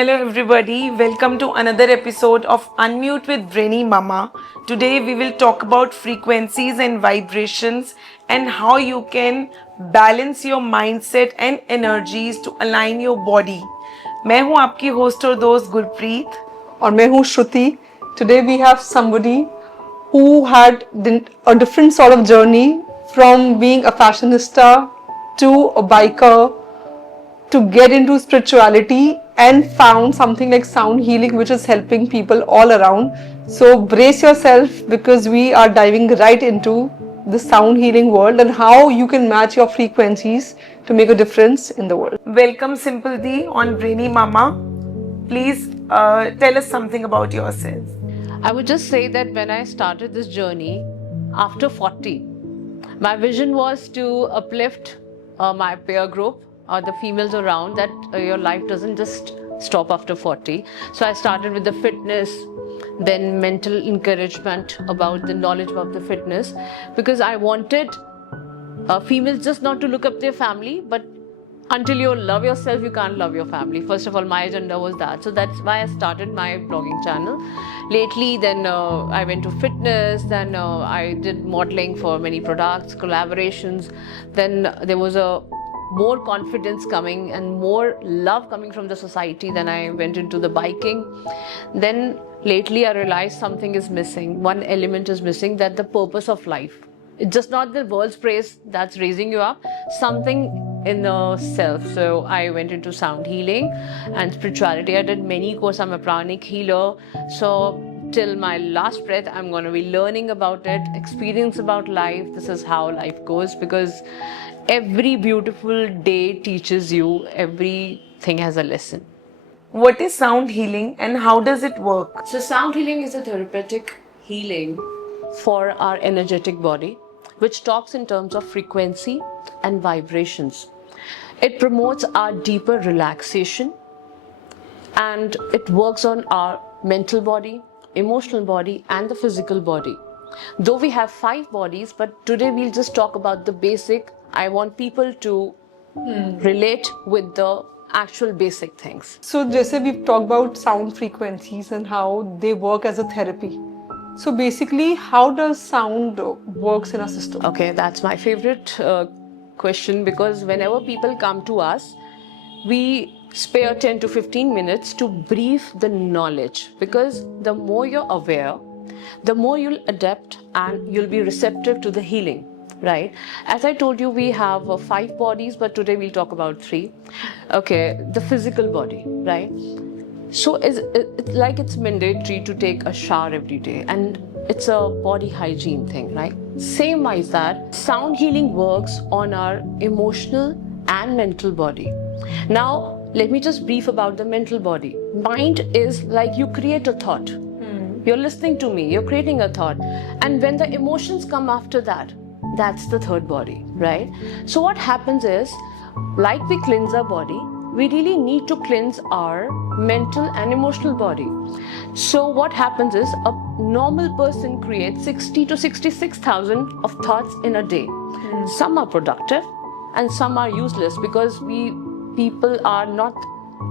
Hello everybody, welcome to another episode of Unmute with Brainy Mama. Today we will talk about frequencies and vibrations and how you can balance your mindset and energies to align your body. मैं हूँ आपकी host और दोस्त गुरप्रीत और मैं हूँ श्रुति. Today we have somebody who had a different sort of journey from being a fashionista to a biker to get into spirituality and found something like sound healing which is helping people all around. So brace yourself because we are diving right into the sound healing world and how you can match your frequencies to make a difference in the world. Welcome Simple D on Brainy Mama. Please tell us something about yourself. I would just say that when I started this journey after 40, my vision was to uplift my peer group or the females around that your life doesn't just stop after 40. So I started with the fitness, then mental encouragement about the knowledge of the fitness, because I wanted females just not to look up their family, but until you love yourself, you can't love your family. First of all, my agenda was that. So that's why I started my blogging channel. Lately, then I went to fitness, then I did modeling for many products, collaborations. Then there was a more confidence coming and more love coming from the society. Then I went into the biking. Then lately I realized something is missing. One element is missing, that the purpose of life. It's just not the world's praise that's raising you up, something in the self. So I went into sound healing and spirituality. I did many courses. I'm a pranic healer. So till my last breath, I'm going to be learning about it, experience about life. This is how life goes, because every beautiful day teaches you, everything has a lesson. What is sound healing and how does it work? So sound healing is a therapeutic healing for our energetic body, which talks in terms of frequency and vibrations. It promotes our deeper relaxation and it works on our mental body, emotional body and the physical body. Though we have 5 bodies, but today we'll just talk about the basic. I want people to relate with the actual basic things. So, जैसे we've talked about sound frequencies and how they work as a therapy. So basically, how does sound works in our system? Okay, that's my favorite question, because whenever people come to us, we spare 10 to 15 minutes to brief the knowledge, because the more you're aware, the more you'll adapt and you'll be receptive to the healing, right? As I told you, we have 5 bodies, but today we'll talk about 3. Okay, the physical body, right? So it's like it's mandatory to take a shower every day, and it's a body hygiene thing, right? Same as that, sound healing works on our emotional and mental body. Now, let me just brief about the mental body. Mind is like you create a thought. You're listening to me, you're creating a thought. And when the emotions come after that, that's the third body, right? So what happens is, like we cleanse our body, we really need to cleanse our mental and emotional body. So what happens is, a normal person creates 60 to 66,000 of thoughts in a day. Some are productive and some are useless, because people are not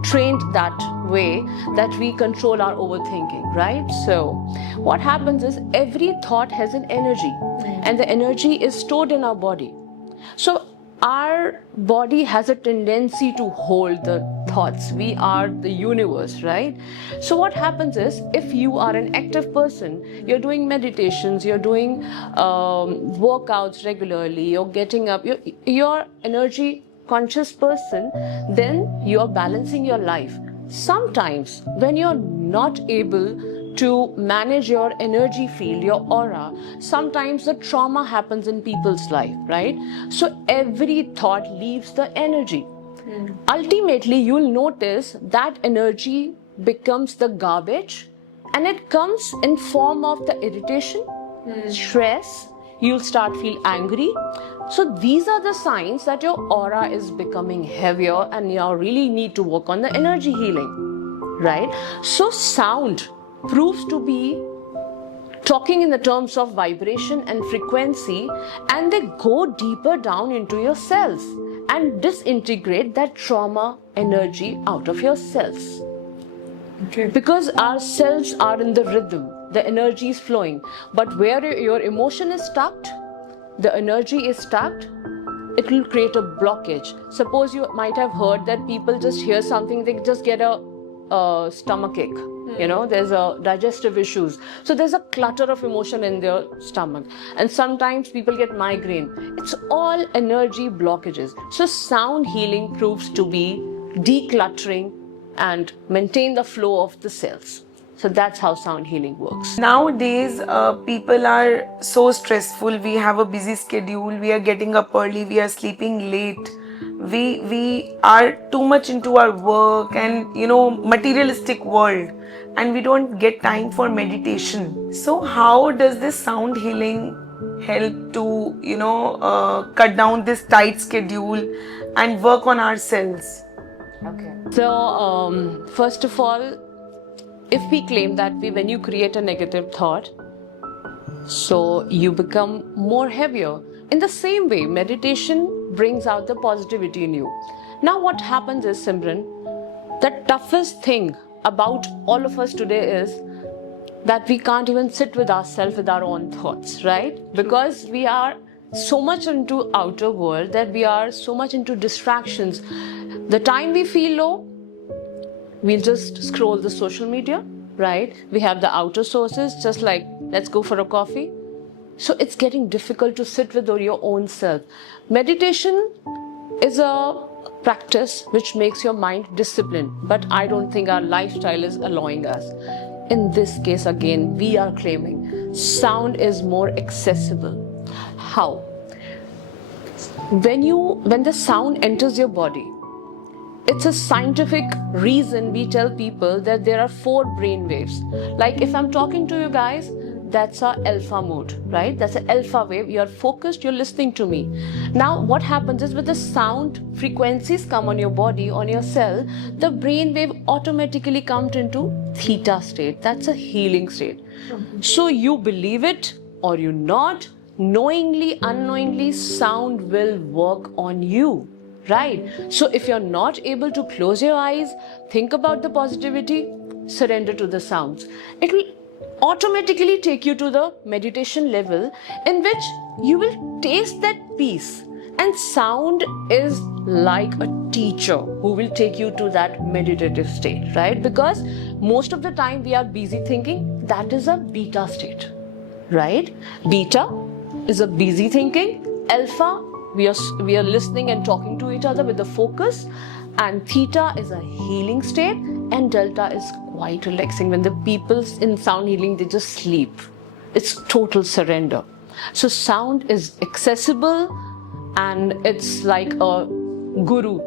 trained that way, that we control our overthinking, right? So what happens is, every thought has an energy and the energy is stored in our body. So our body has a tendency to hold the thoughts. We are the universe, right? So what happens is, if you are an active person, you're doing meditations, you're doing workouts regularly, you're getting up, you're energy conscious person, then you're balancing your life. Sometimes when you're not able to manage your energy field, your aura, sometimes the trauma happens in people's life, right? So every thought leaves the energy. Ultimately, you'll notice that energy becomes the garbage, and it comes in form of the irritation, stress. You'll start feel angry. So these are the signs that your aura is becoming heavier and you really need to work on the energy healing, right? So sound proves to be talking in the terms of vibration and frequency, and they go deeper down into your cells and disintegrate that trauma energy out of your cells. Okay. Because our cells are in the rhythm, the energy is flowing. But where your emotion is stuck, the energy is stuck, it will create a blockage. Suppose you might have heard that people just hear something, they just get a stomach ache. You know, there's a digestive issues. So there's a clutter of emotion in their stomach. And sometimes people get migraine. It's all energy blockages. So sound healing proves to be decluttering and maintain the flow of the cells. So that's how sound healing works. Nowadays, people are so stressful. We have a busy schedule. We are getting up early. We are sleeping late. We are too much into our work and materialistic world, and we don't get time for meditation. So how does this sound healing help to cut down this tight schedule and work on ourselves? Okay. So first of all, if we claim that when you create a negative thought, so you become more heavier. In the same way, meditation brings out the positivity in you. Now what happens is, Simran, the toughest thing about all of us today is that we can't even sit with ourselves with our own thoughts, right? Because we are so much into outer world that we are so much into distractions. The time we feel low, we'll just scroll the social media, right? We have the outer sources, just like let's go for a coffee. So it's getting difficult to sit with your own self. Meditation is a practice which makes your mind disciplined, but I don't think our lifestyle is allowing us. In this case, again, we are claiming sound is more accessible. How? When the sound enters your body, it's a scientific reason we tell people that there are 4 brain waves. Like if I'm talking to you guys, that's our alpha mode, right? That's an alpha wave. You're focused, you're listening to me. Now, what happens is with the sound frequencies come on your body, on your cell, the brain wave automatically comes into theta state. That's a healing state. So you believe it or you not, knowingly, unknowingly, sound will work on you. Right? So if you're not able to close your eyes, think about the positivity, surrender to the sounds. It will automatically take you to the meditation level in which you will taste that peace. And sound is like a teacher who will take you to that meditative state, right? Because most of the time we are busy thinking, that is a beta state, right? Beta is a busy thinking, alpha, we are listening and talking to each other with the focus, and theta is a healing state, and delta is quite relaxing. When the people in sound healing, they just sleep. It's total surrender. So sound is accessible and it's like a guru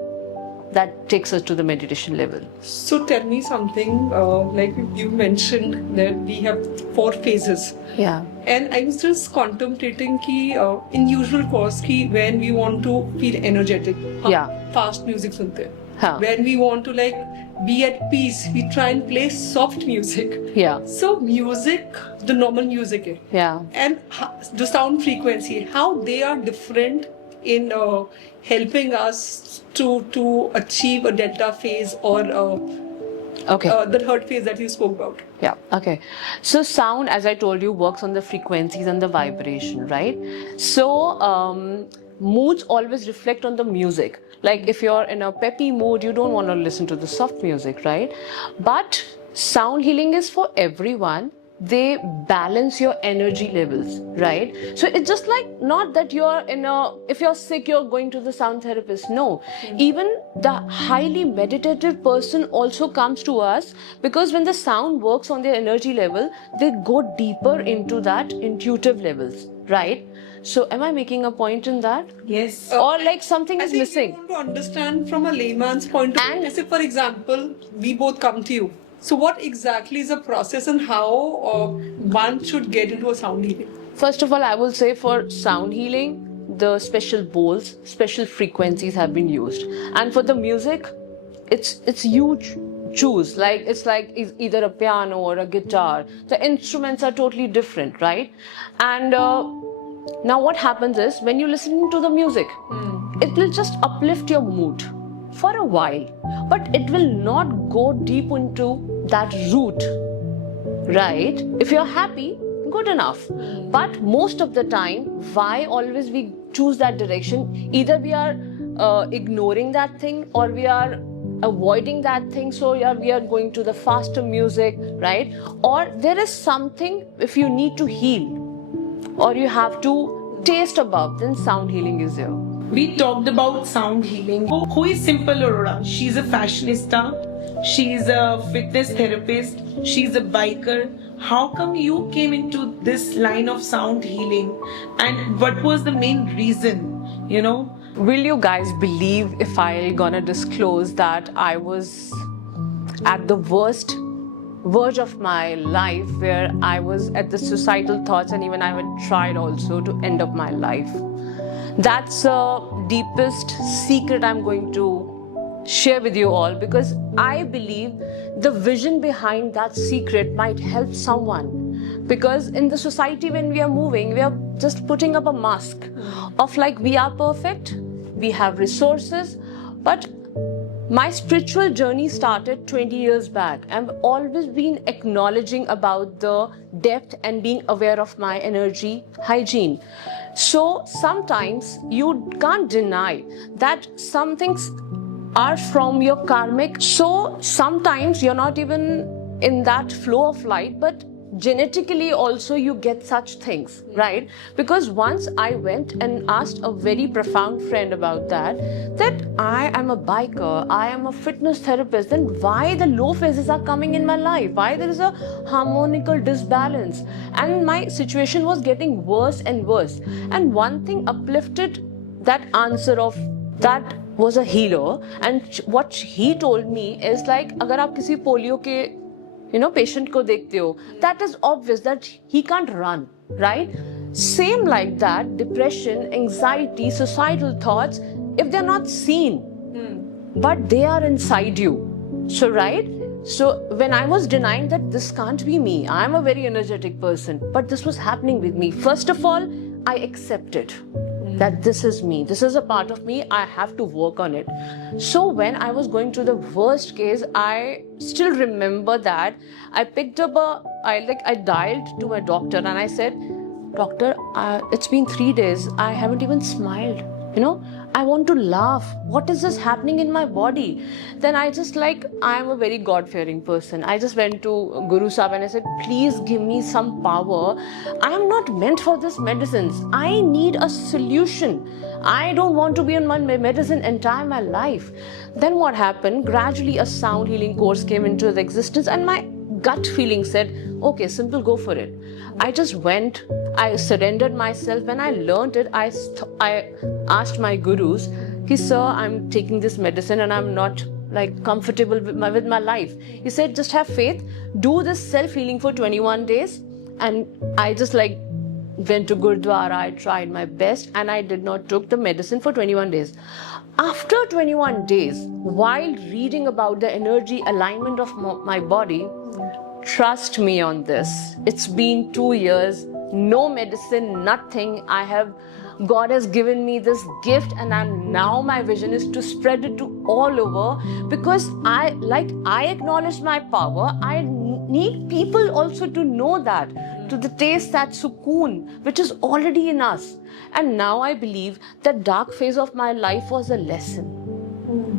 that takes us to the meditation level. So tell me something, like you mentioned that we have 4 phases. Yeah. And I was just contemplating ki, in usual course ki when we want to feel energetic, Yeah. fast music sunte. Huh. When we want to like be at peace, we try and play soft music. Yeah. So music, the normal music hai, Yeah. and the sound frequency, how they are different in helping us to achieve a delta phase or Okay. the third phase that you spoke about. Yeah, okay. So sound, as I told you, works on the frequencies and the vibration, right? So moods always reflect on the music. Like if you're in a peppy mood, you don't want to listen to the soft music, right? But sound healing is for everyone. They balance your energy levels, right? So it's just like not that if you're sick, you're going to the sound therapist. No, even the highly meditative person also comes to us because when the sound works on their energy level, they go deeper into that intuitive levels, right? So am I making a point in that? Yes. Or like something I is think missing? you want to understand from a layman's point of view. And- Let's say, for example, we both come to you. So what exactly is the process and how one should get into a sound healing? First of all, I will say for sound healing, the special bowls, special frequencies have been used. And for the music, it's you choose. Like it's either a piano or a guitar. The instruments are totally different, right? And now what happens is when you listen to the music, it will just uplift your mood for a while, but it will not go deep into that route, right? If you're happy, good enough. But most of the time, why always we choose that direction? Either we are ignoring that thing, or we are avoiding that thing, so yeah, we are going to the faster music, right? Or there is something, if you need to heal or you have to taste above, then sound healing is here. We talked about sound healing. Who is Simple Arora? She's a fashionista. She's a fitness therapist. She's a biker. How come you came into this line of sound healing? And what was the main reason, you know? Will you guys believe if I gonna disclose that I was at the worst verge of my life, where I was at the suicidal thoughts, and even I had tried also to end up my life? That's the deepest secret I'm going to share with you all, because I believe the vision behind that secret might help someone. Because in the society, when we are moving, we are just putting up a mask of like, we are perfect, we have resources. But my spiritual journey started 20 years back. I've always been acknowledging about the depth and being aware of my energy hygiene. So sometimes you can't deny that some things are from your karmic. So sometimes you're not even in that flow of light, but genetically also you get such things, right? Because once I went and asked a very profound friend about that I am a biker, I am a fitness therapist, then why the low phases are coming in my life? Why there is a harmonical disbalance? And my situation was getting worse and worse. And one thing uplifted that answer of that was a healer, and what he told me is like, agar aap kisi polio ke patient ko dekhte ho, that is obvious that he can't run, right? Same like that, depression, anxiety, suicidal thoughts, if they're not seen, but they are inside you. So, right? So when I was denying that this can't be me, I'm a very energetic person, but this was happening with me. First of all, I accepted that this is me, this is a part of me, I have to work on it. So when I was going through the worst case, I still remember that I picked up I dialed to my doctor and I said, doctor, it's been 3 days, I haven't even smiled, I want to laugh. What is this happening in my body? Then I just I am a very God-fearing person. I just went to Guru Sahib and I said, please give me some power. I am not meant for this medicines. I need a solution. I don't want to be on my medicine entire my life. Then what happened? Gradually a sound healing course came into existence and my gut feeling said, okay, Simple, go for it. I just went, I surrendered myself. When I learned it, I asked my gurus, sir, I'm taking this medicine and I'm not comfortable with my life. He said, just have faith, do this self-healing for 21 days. And I just went to Gurdwara, I tried my best and I did not took the medicine for 21 days. After 21 days, while reading about the energy alignment of my body, trust me on this, it's been 2 years, no medicine, nothing. God has given me this gift and now my vision is to spread it to all over, because I acknowledge my power. I need people also to know that, to taste that sukoon which is already in us. And now I believe that dark phase of my life was a lesson.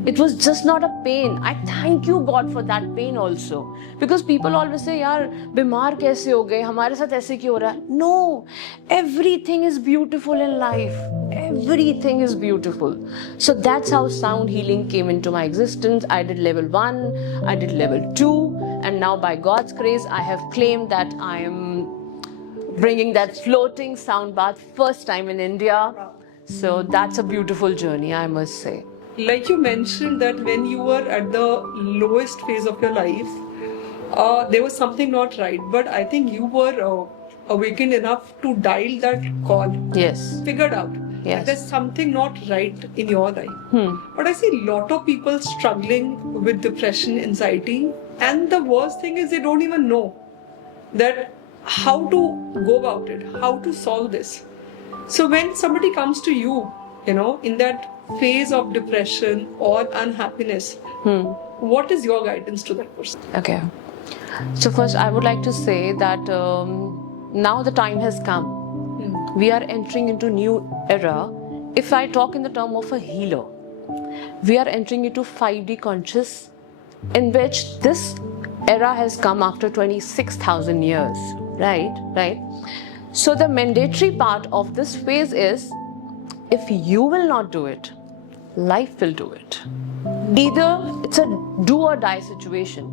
It was just not a pain. I thank you God for that pain also. Because people always say, yaar, bimar kaise ho gaye? Hamare sath aise kyun ho raha hai? No, everything is beautiful in life. Everything is beautiful. So that's how sound healing came into my existence. I did level 1, I did level 2, and now by God's grace, I have claimed that I am bringing that floating sound bath first time in India. So that's a beautiful journey, I must say. Like you mentioned that when you were at the lowest phase of your life, there was something not right. But I think you were awakened enough to dial that call. Yes. Figured out that there's something not right in your life. But I see a lot of people struggling with depression, anxiety. And the worst thing is they don't even know that how to go about it, how to solve this. So when somebody comes to you, in that phase of depression or unhappiness, what is your guidance to that person? Okay. So first, I would like to say that now the time has come. We are entering into new era. If I talk in the term of a healer, we are entering into 5D conscious, in which this era has come after 26,000 years. Right. So the mandatory part of this phase is, if you will not do it, life will do it. Either it's a do or die situation.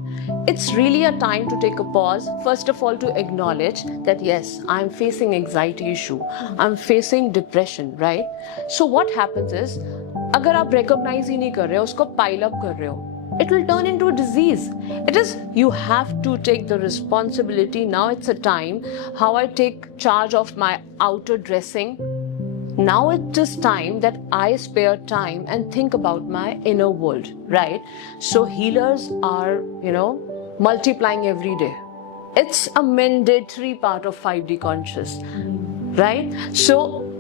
It's really a time to take a pause. First of all, to acknowledge that yes, I'm facing anxiety issue, I'm facing depression, right? So what happens is, अगर आप recognize ही नहीं कर रहे हो, उसको pile up कर रहे हो, it will turn into a disease. It is, you have to take the responsibility. Now it's a time how I take charge of my outer dressing. Now it is time that I spare time and think about my inner world, right? So healers are, multiplying every day. It's a mandatory part of 5D conscious, right? So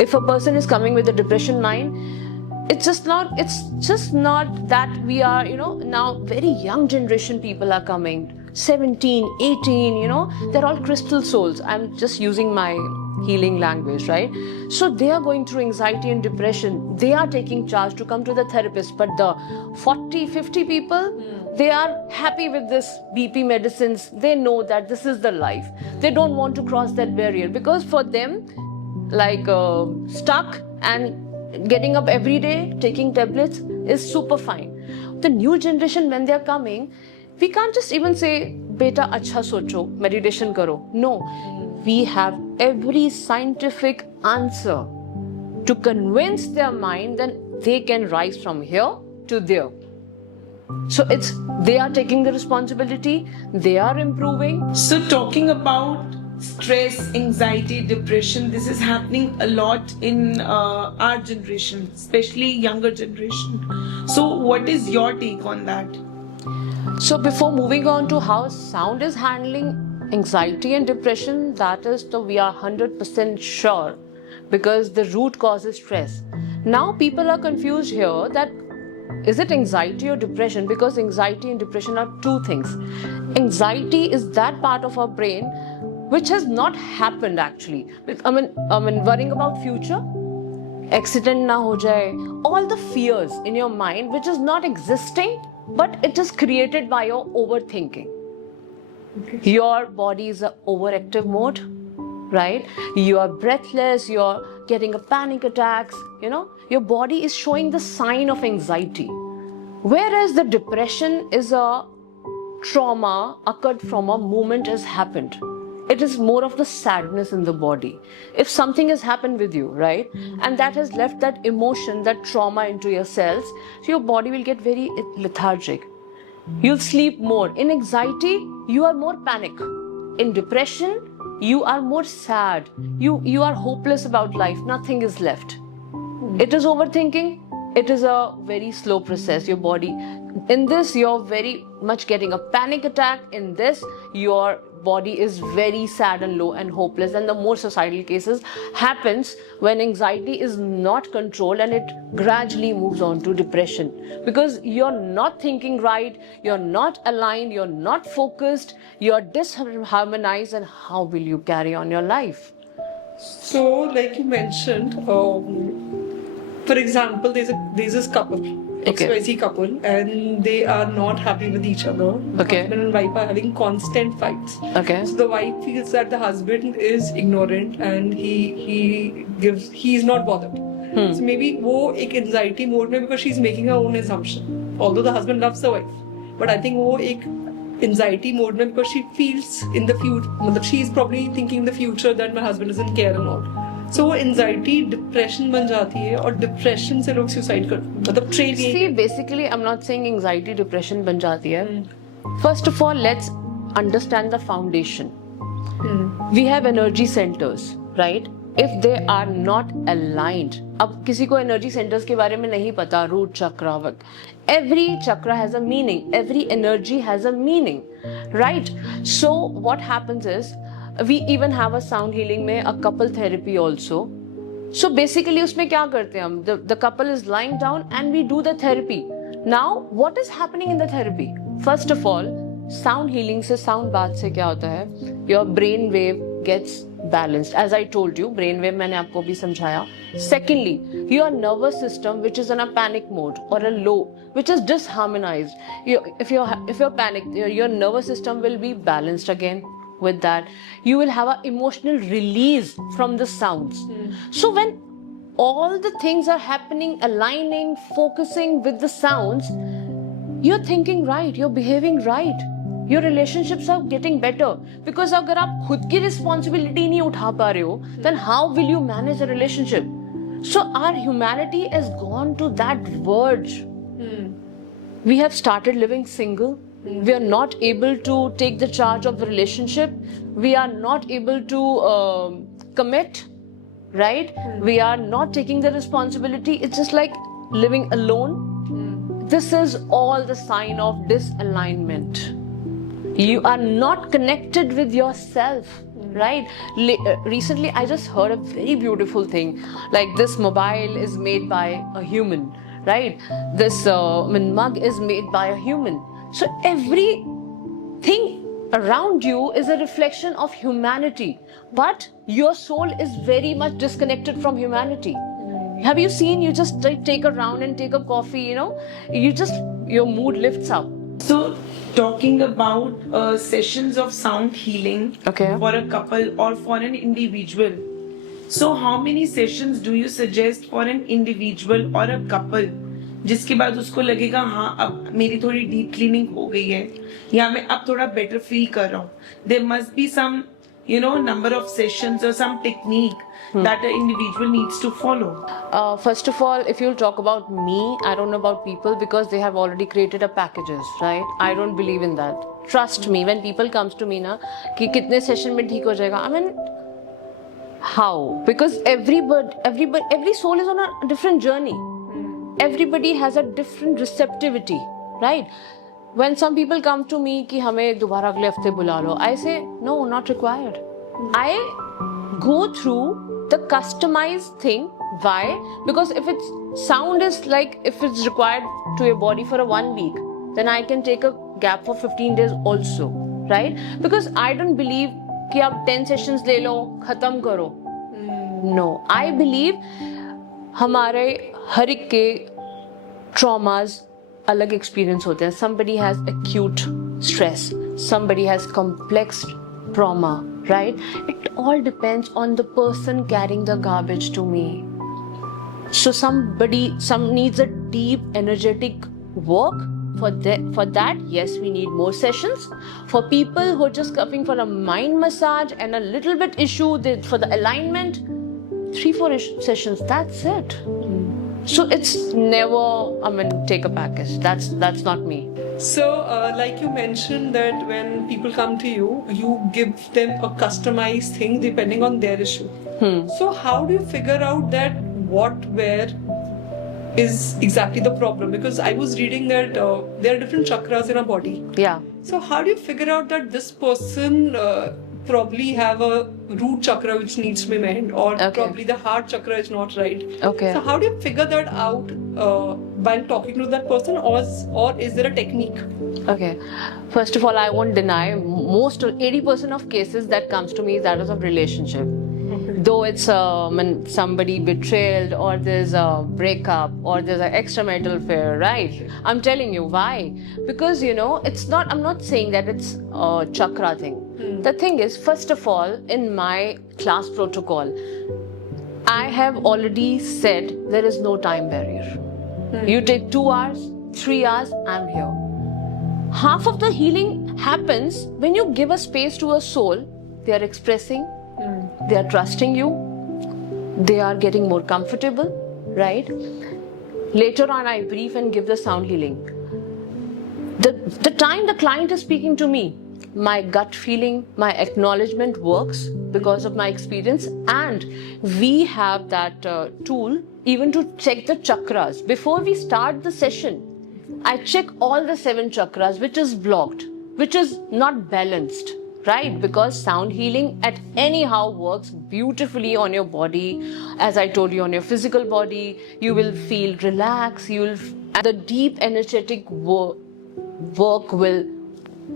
if a person is coming with a depression mind, it's just not that we are, now very young generation people are coming, 17, 18, they're all crystal souls. I'm just using my healing language, right? So they are going through anxiety and depression. They are taking charge to come to the therapist. But the 40, 50 people, they are happy with this BP medicines. They know that this is the life. They don't want to cross that barrier, because for them, like stuck and getting up every day, taking tablets is super fine. The new generation, when they are coming, we can't just even say, beta acha socho, meditation karo. No, we have every scientific answer to convince their mind that they can rise from here to there. So they are taking the responsibility, they are improving. So talking about stress, anxiety, depression, this is happening a lot in our generation, especially younger generation. So what is your take on that? So before moving on to how sound is handling anxiety and depression, that is we are 100% sure, because the root cause is stress. Now people are confused here that is it anxiety or depression, because anxiety and depression are two things. Anxiety is that part of our brain which has not happened actually. I mean worrying about future, accident na ho jaye, all the fears in your mind which is not existing, but it is created by your overthinking. Okay. Your body is an overactive mode, right? You are breathless, you're getting a panic attacks, your body is showing the sign of anxiety. Whereas the depression is a trauma occurred from a moment has happened. It is more of the sadness in the body. If something has happened with you, right? And that has left that emotion, that trauma into your cells, so your body will get very lethargic. You'll sleep more. In anxiety, you are more panic. In depression, you are more sad. You are hopeless about life. Nothing is left. It is overthinking. It is a very slow process. Your body, in this, you're very much getting a panic attack. In this, your body is very sad and low and hopeless. And the more societal cases happens when anxiety is not controlled, and it gradually moves on to depression, because you're not thinking right, you're not aligned, you're not focused, you're disharmonized, and how will you carry on your life? So, like you mentioned, for example, there's this couple, XYZ couple, and they are not happy with each other. Okay. Husband and wife are having constant fights. Okay. So the wife feels that the husband is ignorant and he's not bothered. So maybe wo ek anxiety mode mein, because she's making her own assumption. Although the husband loves the wife, but I think wo ek anxiety mode mein, because she feels in the future, she's probably thinking in the future that my husband doesn't care and all. So वो anxiety depression बन जाती है, और depression से लोग suicide करते हैं. मतलब ट्रेन ये. See, basically, I'm not saying anxiety depression बन जाती है. First of all, let's understand the foundation. We have energy centers, right? If they are not aligned, अब किसी को energy centers के बारे में नहीं पता, root chakra, every chakra has a meaning, every energy has a meaning, right? So what happens is, we even have a sound healing में a couple therapy also. So basically उसमें क्या करते हैं हम? The couple is lying down and we do the therapy. Now what is happening in the therapy? First of all, sound healing से sound bath से क्या होता है? Your brain wave gets balanced. As I told you, brain wave मैंने आपको भी समझाया. Secondly, your nervous system, which is in a panic mode or a low, which is disharmonized. If you're panicked, your nervous system will be balanced again. With that, you will have an emotional release from the sounds. So when all the things are happening, aligning, focusing with the sounds, you're thinking right, you're behaving right, your relationships are getting better. Because अगर आप खुद की responsibility नहीं उठा पा रहे हो, then how will you manage a relationship? So our humanity has gone to that verge. We have started living single. We are not able to take the charge of the relationship. We are not able to commit, right? We are not taking the responsibility. It's just like living alone. This is all the sign of disalignment. You are not connected with yourself, right? Recently, I just heard a very beautiful thing. Like this mobile is made by a human, right? This mug is made by a human. So everything around you is a reflection of humanity, but your soul is very much disconnected from humanity. Have you seen, you just take a round and take a coffee, your mood lifts up. So, talking about sessions of sound healing Okay. for a couple or for an individual. So, how many sessions do you suggest for an individual or a couple? जिसके बाद उसको लगेगा हाँ अब मेरी थोड़ी deep cleaning हो गई है या मैं अब थोड़ा बेटर फील कर रहा हूँ. There must be some number of sessions or some technique that an individual needs to follow. First of all, if you'll talk about me, I don't know about people because they have already created a packages, right? I don't believe in that. Trust me, when people comes to me na कि कितने session में ठीक हो जाएगा, I mean, how? Because every soul is on a different journey. Everybody has a different receptivity, right? When some people come to me कि हमें दोबारा अगले हफ्ते बुला लो, I say no, not required. I go through the customized thing. Why? Because if it's sound is like if it's required to your body for a 1 week, then I can take a gap for 15 days also, right? Because I don't believe कि आप 10 sessions ले लो, खत्म करो. No, I believe हमारे हर एक के traumas अलग experience होते हैं. Somebody has acute stress, somebody has complex trauma, right? It all depends on the person carrying the garbage to me. So some needs a deep energetic work. For that, yes, we need more sessions. For people who are just coming for a mind massage and a little bit issue for the alignment, 3-4 sessions, that's it. So it's never, take a package. That's not me. So, like you mentioned that when people come to you, you give them a customized thing depending on their issue. So how do you figure out that where is exactly the problem? Because I was reading that there are different chakras in our body. Yeah. So how do you figure out that this person probably have a root chakra which needs to be mended, or Okay. probably the heart chakra is not right? Okay. So how do you figure that out while talking to that person, or is there a technique? Okay. First of all, I won't deny 80% of cases that comes to me is out of relationship. Though it's when somebody betrayed, or there's a breakup, or there's an extramarital affair, right? I'm telling you why. Because it's not. I'm not saying that it's a chakra thing. The thing is, first of all, in my class protocol, I have already said there is no time barrier. You take 2 hours, 3 hours, I'm here. Half of the healing happens when you give a space to a soul. They are expressing. They are trusting you. They are getting more comfortable, right? Later on, I brief and give the sound healing. The time the client is speaking to me, my gut feeling, my acknowledgement works because of my experience, and we have that tool even to check the chakras. Before we start the session, I check all the 7 chakras which is blocked, which is not balanced. Right, because sound healing at anyhow works beautifully on your body. As I told you, on your physical body, you will feel relaxed. The deep energetic work will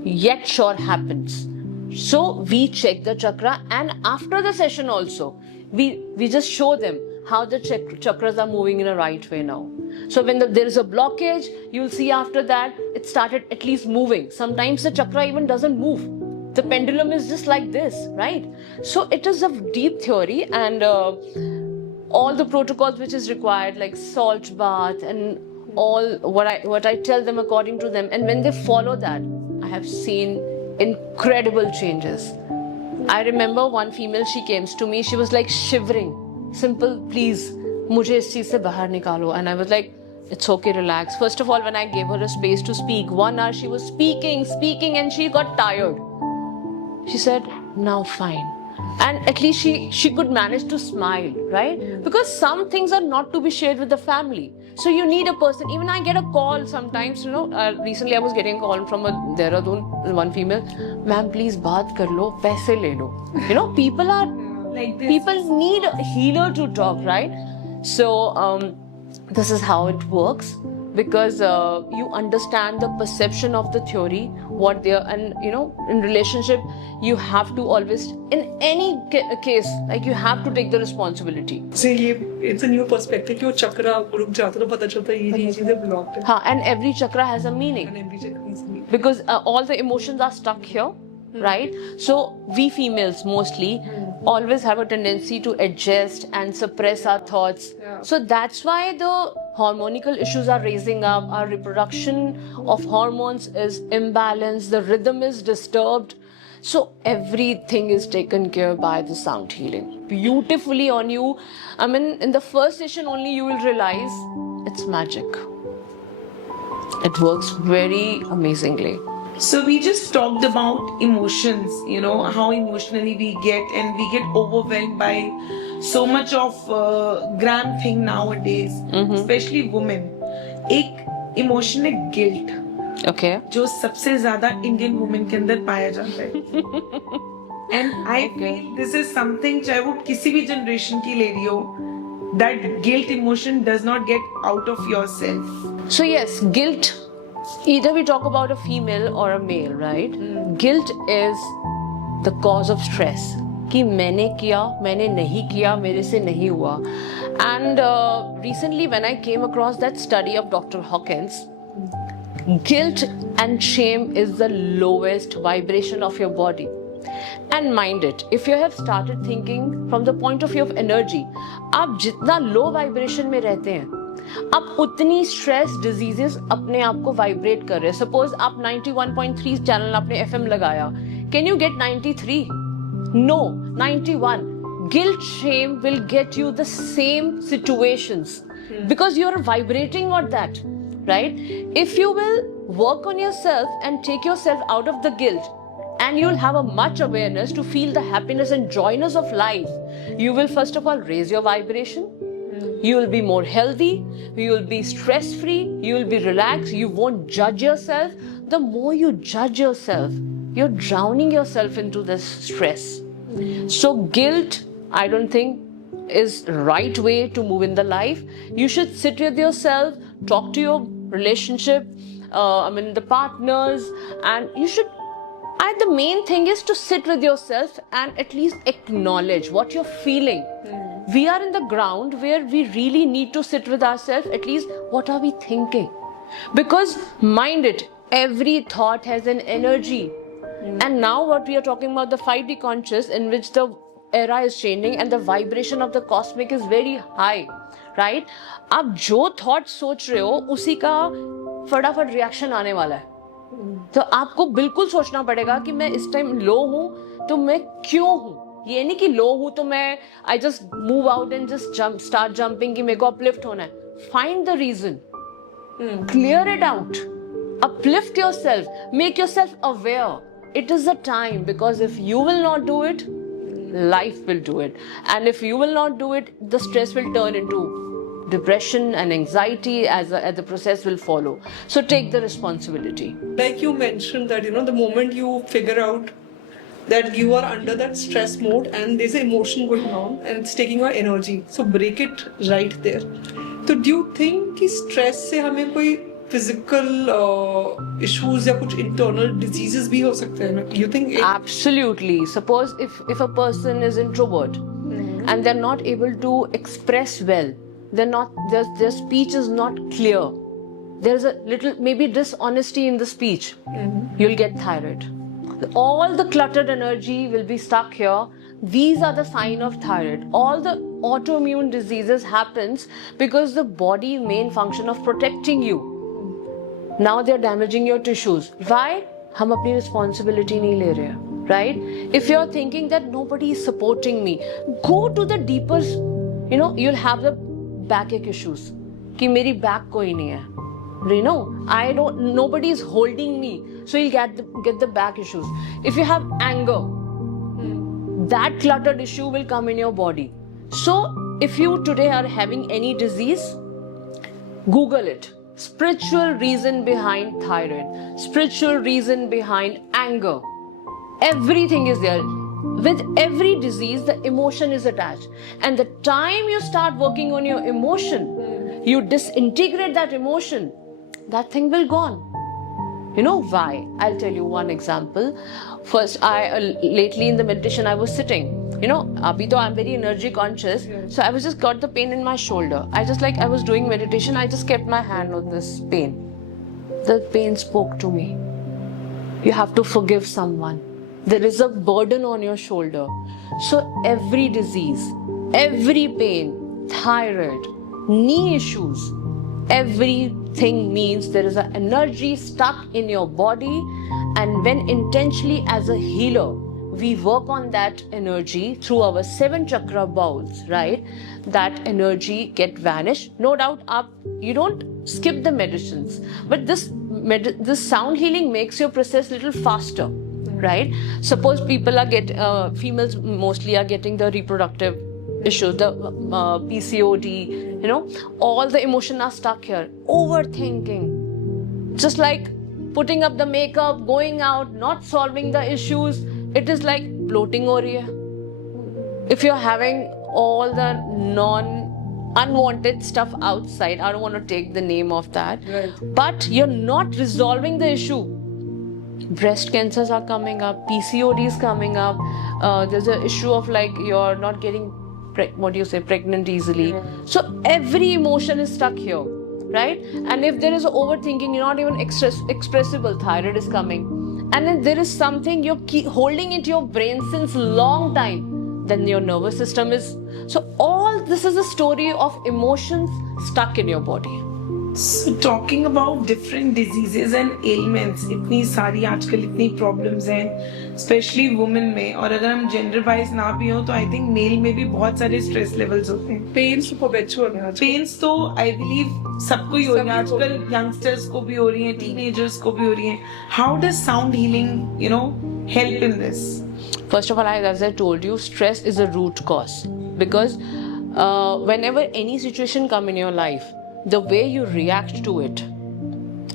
yet sure happens. So we check the chakra, and after the session also, we just show them how the chakras are moving in a right way now. So when there is a blockage, you'll see after that it started at least moving. Sometimes the chakra even doesn't move. The pendulum is just like this, right? So it is a deep theory, and all the protocols which is required, like salt bath and all what I tell them according to them, and when they follow that, I have seen incredible changes. I remember one female, she came to me, she was like shivering. Simple, please, mujhe is cheez se bahar nikalo. And I was like, it's okay, relax. First of all, when I gave her a space to speak, 1 hour she was speaking, and she got tired. She said, now fine. And at least she could manage to smile, right? Because some things are not to be shared with the family. So you need a person. Even I get a call sometimes, recently I was getting a call from a Dehradun, one female, ma'am, please baat kar lo, paise le lo. People are like this. People need a healer to talk, right? So this is how it works, because you understand the perception of the theory, what they are, and in relationship you have to always, in any case, like you have to take the responsibility. See, it's a new perspective. Your chakra ruk jata to pata chalta ye cheezein blocked hai. And every chakra has a meaning. And every chakra is meaning. Because all the emotions are stuck here, right? So we females mostly always have a tendency to adjust and suppress our thoughts. Yeah. So that's why the hormonal issues are raising up. Our reproduction of hormones is imbalanced, the rhythm is disturbed. So everything is taken care by the sound healing beautifully on you. I mean, in the first session only you will realize it's magic. It works very amazingly. So we just talked about emotions, how emotionally we get, and we get overwhelmed by so much of gram thing nowadays, especially women. एक emotion है guilt, Okay. जो सबसे ज़्यादा Indian women के अंदर पाया जाता है. And I feel this is something, चाहे वो किसी भी generation की ले रही हो, that guilt emotion does not get out of yourself. So yes, guilt, either we talk about a female or a male, right? Guilt is the cause of stress. कि मैंने किया, मैंने नहीं किया, मेरे से नहीं हुआ. And recently when I came across that study of Dr. Hawkins, guilt and shame is the lowest vibration of your body. And mind it, if you have started thinking from the point of view of energy, आप जितना low vibration में रहते हैं, आप उतनी stress diseases अपने आप को vibrate कर रहे हैं. Suppose आप 91.3 channel आपने FM लगाया, can you get 93? No, 91. Guilt, shame will get you the same situations because you are vibrating on that, right? If you will work on yourself and take yourself out of the guilt, and you'll have a much awareness to feel the happiness and joyness of life, you will first of all raise your vibration. You will be more healthy, you will be stress free, you will be relaxed, you won't judge yourself. The more you judge yourself, you're drowning yourself into this stress. So guilt, I don't think, is right way to move in the life. You should sit with yourself, talk to your relationship, the partners, and you should. The main thing is to sit with yourself and at least acknowledge what you're feeling. We are in the ground where we really need to sit with ourselves, at least what are we thinking? Because mind it, every thought has an energy. And now what we are talking about, the 5D conscious, in which the era is changing and the vibration of the cosmic is very high, right? आप जो thought सोच रहे हो उसी का फटाफट reaction आने वाला है. तो आपको बिल्कुल सोचना पड़ेगा कि मैं इस टाइम लो हूं तो मैं क्यों हूं. ये नहीं कि लो हूं तो मैं I just move out and just start jumping कि मेरे को uplift होना है. Find the reason, clear it out, uplift yourself, make yourself aware. It is the time, because if you will not do it, life will do it, and if you will not do it, the stress will turn into depression and anxiety as the process will follow. So take the responsibility. Like you mentioned that, the moment you figure out that you are under that stress mode and there's an emotion going on and it's taking your energy, so break it right there. So do you think कि stress से हमें कोई physical issues या कुछ internal diseases भी हो सकते हैं? You think? Absolutely. Suppose if a person is introvert and they're not able to express well, they're not their speech is not clear. There's a little maybe dishonesty in the speech. You'll get thyroid. All the cluttered energy will be stuck here. These are the sign of thyroid. All the autoimmune diseases happens because the body main function of protecting you. Now they're damaging your tissues. Why? हम अपनी responsibility नहीं ले रहे, right? If you're thinking that nobody is supporting me, go to the deeper. You'll have the backache issues. कि मेरी back कोई नहीं है. Nobody is holding me, so you'll get the back issues. If you have anger, that cluttered issue will come in your body. So if you today are having any disease, Google it. Spiritual reason behind thyroid, spiritual reason behind anger. Everything is there. With every disease, the emotion is attached. And the time you start working on your emotion, you disintegrate that emotion, that thing will gone. You know why? I'll tell you one example. First, lately in the meditation I was sitting. Abhi to I'm very energy conscious, so I was just got the pain in my shoulder. I was doing meditation. I just kept my hand on this pain. The pain spoke to me. You have to forgive someone. There is a burden on your shoulder. So every disease, every pain, thyroid, knee issues, everything means there is an energy stuck in your body, and when intentionally as a healer we work on that energy through our 7 chakra bowls, right? That energy get vanished. No doubt you don't skip the medicines, but this sound healing makes your process little faster, right? Suppose people are females mostly are getting the reproductive issues, the PCOD, all the emotion are stuck here. Overthinking, just like putting up the makeup, going out, not solving the issues, it is like bloating over here. If you're having all the unwanted stuff outside, I don't want to take the name of that, right, but you're not resolving the issue. Breast cancers are coming up, PCOD is coming up, there's an issue of like you're not getting pregnant easily. So every emotion is stuck here, right? And if there is overthinking, you're not even expressible, thyroid is coming. And then there is something you're holding into your brain since long time, then your nervous system is. So all this is a story of emotions stuck in your body. So talking about different diseases and ailments, इतनी सारी आजकल इतनी problems हैं, especially women में, और अगर हम gender wise ना भी हो तो I think male में भी बहुत सारे stress levels होते हैं. पेन्स तो perpetual है. Pains तो I believe सबको ही हो रही है आजकल, youngsters को भी हो रही हैं, teenagers को भी हो रही हैं. How does sound healing, help in this? First of all, as I told you, stress is a root cause, because whenever any situation come in your life, the way you react to it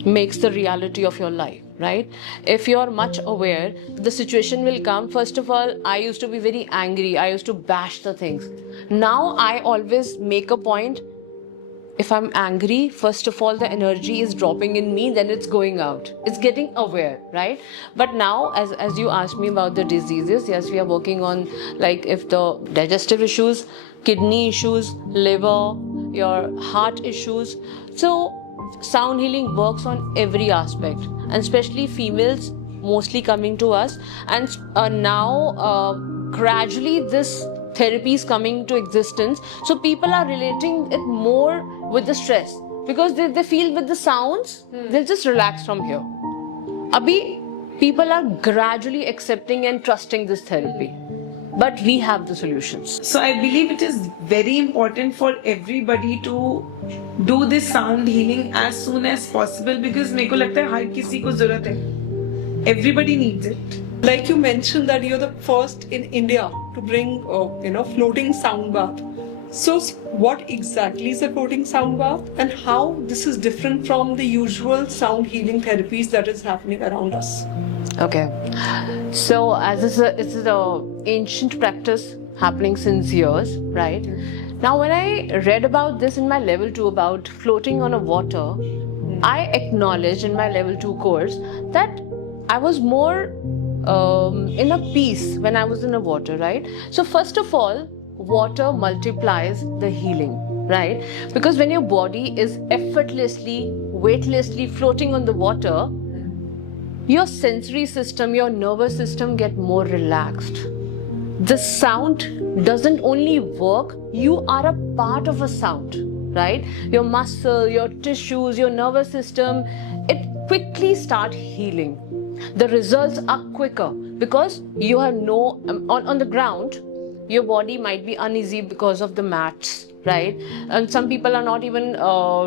makes the reality of your life, right? If you're much aware, the situation will come. First of all, I used to be very angry. I used to bash the things. Now I always make a point. If I'm angry, first of all, the energy is dropping in me, then it's going out. It's getting aware, right? But now, as you asked me about the diseases, yes, we are working on, like, if the digestive issues, kidney issues, liver, your heart issues. So sound healing works on every aspect, and especially females mostly coming to us. And now gradually this therapy is coming to existence, so people are relating it more with the stress, because they feel with the sounds they'll just relax from here. Abhi people are gradually accepting and trusting this therapy, but we have the solutions. So I believe it is very important for everybody to do this sound healing as soon as possible, because मेरे को लगता है हर किसी को जरूरत है. Everybody needs it. Like you mentioned that you're the first in India to bring, floating sound bath. So what exactly is a floating sound bath, and how this is different from the usual sound healing therapies that is happening around us? Okay, so as it's an ancient practice happening since years, right? Now when I read about this in my level 2 about floating on a water, I acknowledged in my level 2 course that I was more in a peace when I was in the water, right? So first of all, water multiplies the healing, right? Because when your body is effortlessly, weightlessly floating on the water, your sensory system, your nervous system get more relaxed. The sound doesn't only work, you are a part of a sound, right? Your muscle, your tissues, your nervous system, it quickly start healing. The results are quicker because you have no, on the ground, your body might be uneasy because of the mats, right? And some people are not even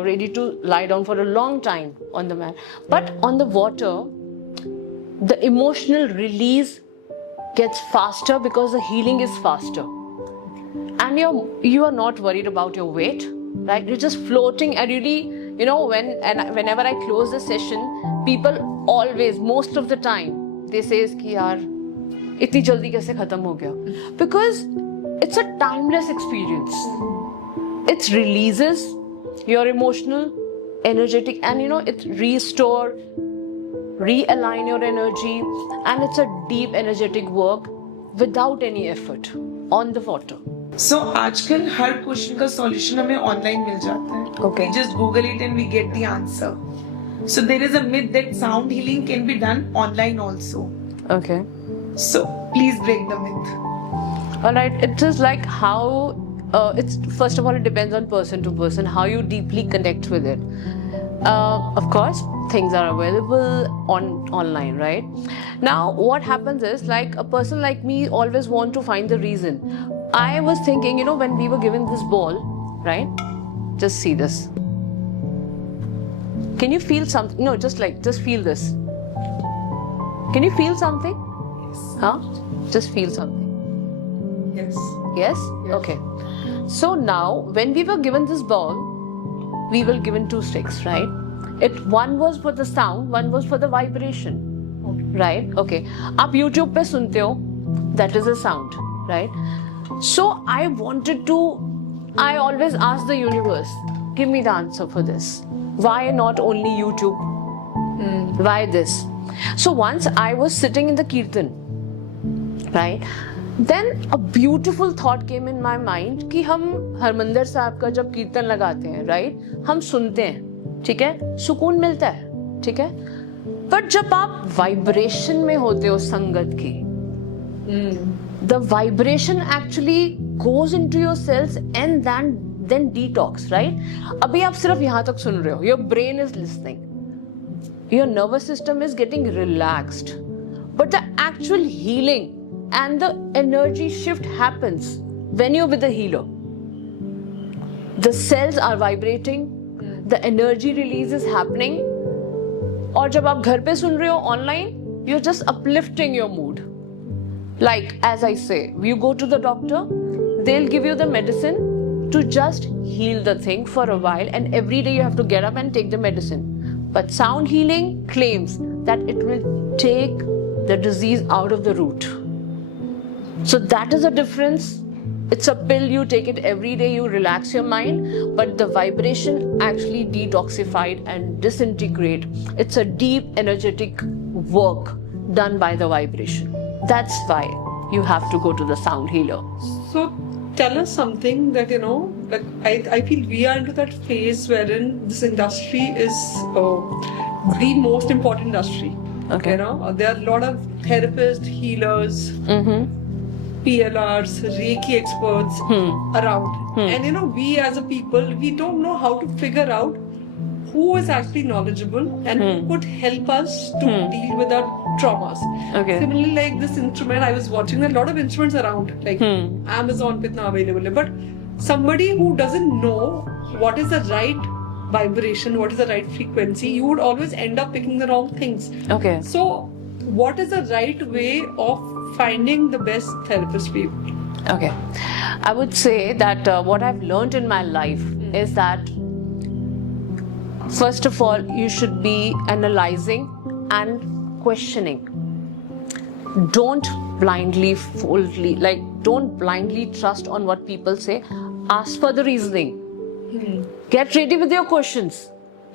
ready to lie down for a long time on the mat. But on the water, the emotional release gets faster because the healing is faster. And you are not worried about your weight, right? You're just floating and really, you know, whenever I close the session, people always, most of the time, they say कि यार इतनी जल्दी कैसे खत्म हो गया? Because it's a timeless experience. It releases your emotional, energetic, and it restore, realign your energy, and it's a deep energetic work without any effort on the water. So आजकल हर question का सॉल्यूशन हमें online मिल जाता है. Okay. We just Google it and we get the answer. So there is a myth that sound healing can be done online also. Okay. So please break the myth. All right. It is like how it's first of all it depends on person to person how you deeply connect with it. Of course, things are available online, right? Now, what happens is like a person like me always want to find the reason. I was thinking, when we were given this ball, right? Just see this. Can you feel something? No, just feel this. Can you feel something? Yes. Huh? Just feel something. Yes. Yes? Okay. So now, when we were given this ball, we were given 2 sticks, right? One was for the sound, one was for the vibration. Okay. Right? Okay. आप YouTube पे सुनते हो, that is a sound, right? So I always ask the universe, give me the answer for this. Why not only YouTube? Why this? So once I was sitting in the Kirtan, right? Then a beautiful thought came in my mind कि हम हरमंदिर साहब का जब कीर्तन लगाते हैं, right? हम सुनते हैं, ठीक है? सुकून मिलता है, ठीक है? पर जब आप वाइब्रेशन में होते हो संगत की, the vibration actually goes into your cells and then detox, right? अभी आप सिर्फ यहाँ तक सुन रहे हो, your brain is listening, your nervous system is getting relaxed, but the actual healing and the energy shift happens when you're with the healer. The cells are vibrating, the energy release is happening, और जब आप घर पे सुन रहे हो online, you're just uplifting your mood. Like as I say, you go to the doctor, they'll give you the medicine to just heal the thing for a while, and every day you have to get up and take the medicine. But sound healing claims that it will take the disease out of the root. So that is a difference. It's a pill, you take it every day, you relax your mind, but the vibration actually detoxified and disintegrate. It's a deep energetic work done by the vibration. That's why you have to go to the sound healer. So tell us something that, like I feel we are into that phase wherein this industry is the most important industry. Okay. There are a lot of therapists, healers, PLRs, Reiki experts around. And we as a people, we don't know how to figure out who is actually knowledgeable and who could help us to deal with our traumas. Okay. Similarly, like this instrument, I was watching a lot of instruments around, like Amazon पे इतना available. But somebody who doesn't know what is the right vibration, what is the right frequency, you would always end up picking the wrong things. Okay. So, what is the right way of finding the best therapist for you? Okay. I would say that what I've learned in my life is that first of all, you should be analyzing and questioning. Don't blindly trust on what people say. Ask for the reasoning. Get ready with your questions.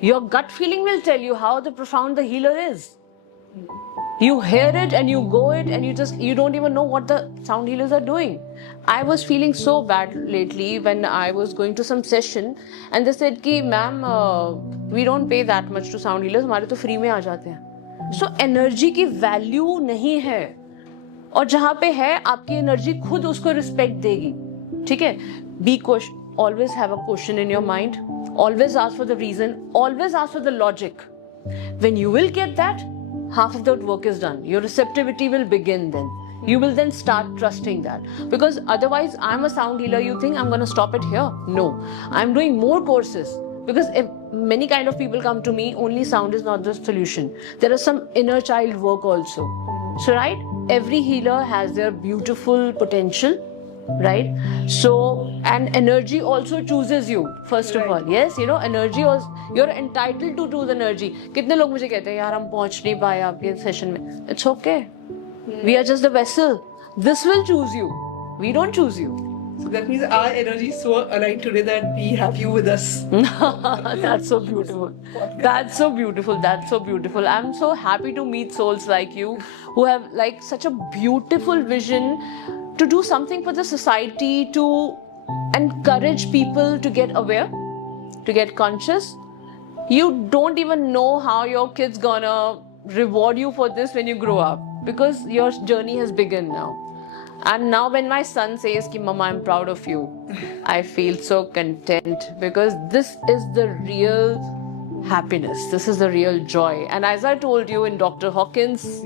Your gut feeling will tell you how the profound the healer is. You hear it and you go it and you don't even know what the sound healers are doing. I was feeling so bad lately when I was going to some session and they said ki ma'am we don't pay that much to sound healers, हमारे तो free में आ जाते हैं. So energy की value नहीं है और जहाँ पे है आपकी energy खुद उसको respect देगी. ठीक है? Be question. Always have a question in your mind. Always ask for the reason. Always ask for the logic. When you will get that, half of the work is done. Your receptivity will begin then. You will then start trusting that. Because otherwise, I'm a sound healer. You think I'm going to stop it here? No. I'm doing more courses. Because if many kind of people come to me, only sound is not the solution. There is some inner child work also. So, right? Every healer has their beautiful potential. Right? So, and energy also chooses you, first of all. Yes, you know, energy also, you're entitled to choose energy. कितने लोग मुझे कहते हैं यार हम पहुंच नहीं पाए आपके सेशन में. It's okay. We are just the vessel. This will choose you. We don't choose you. So that means our energy is so aligned today that we have you with us. That's so beautiful. That's so beautiful. That's so beautiful. I'm so happy to meet souls like you who have like such a beautiful vision to do something for the society, to encourage people to get aware, to get conscious. You don't even know how your kid's gonna reward you for this when you grow up, because your journey has begun now. And now when my son says ki mama I'm proud of you, I feel so content, because this is the real happiness, this is the real joy. And as I told you in Dr. Hawkins,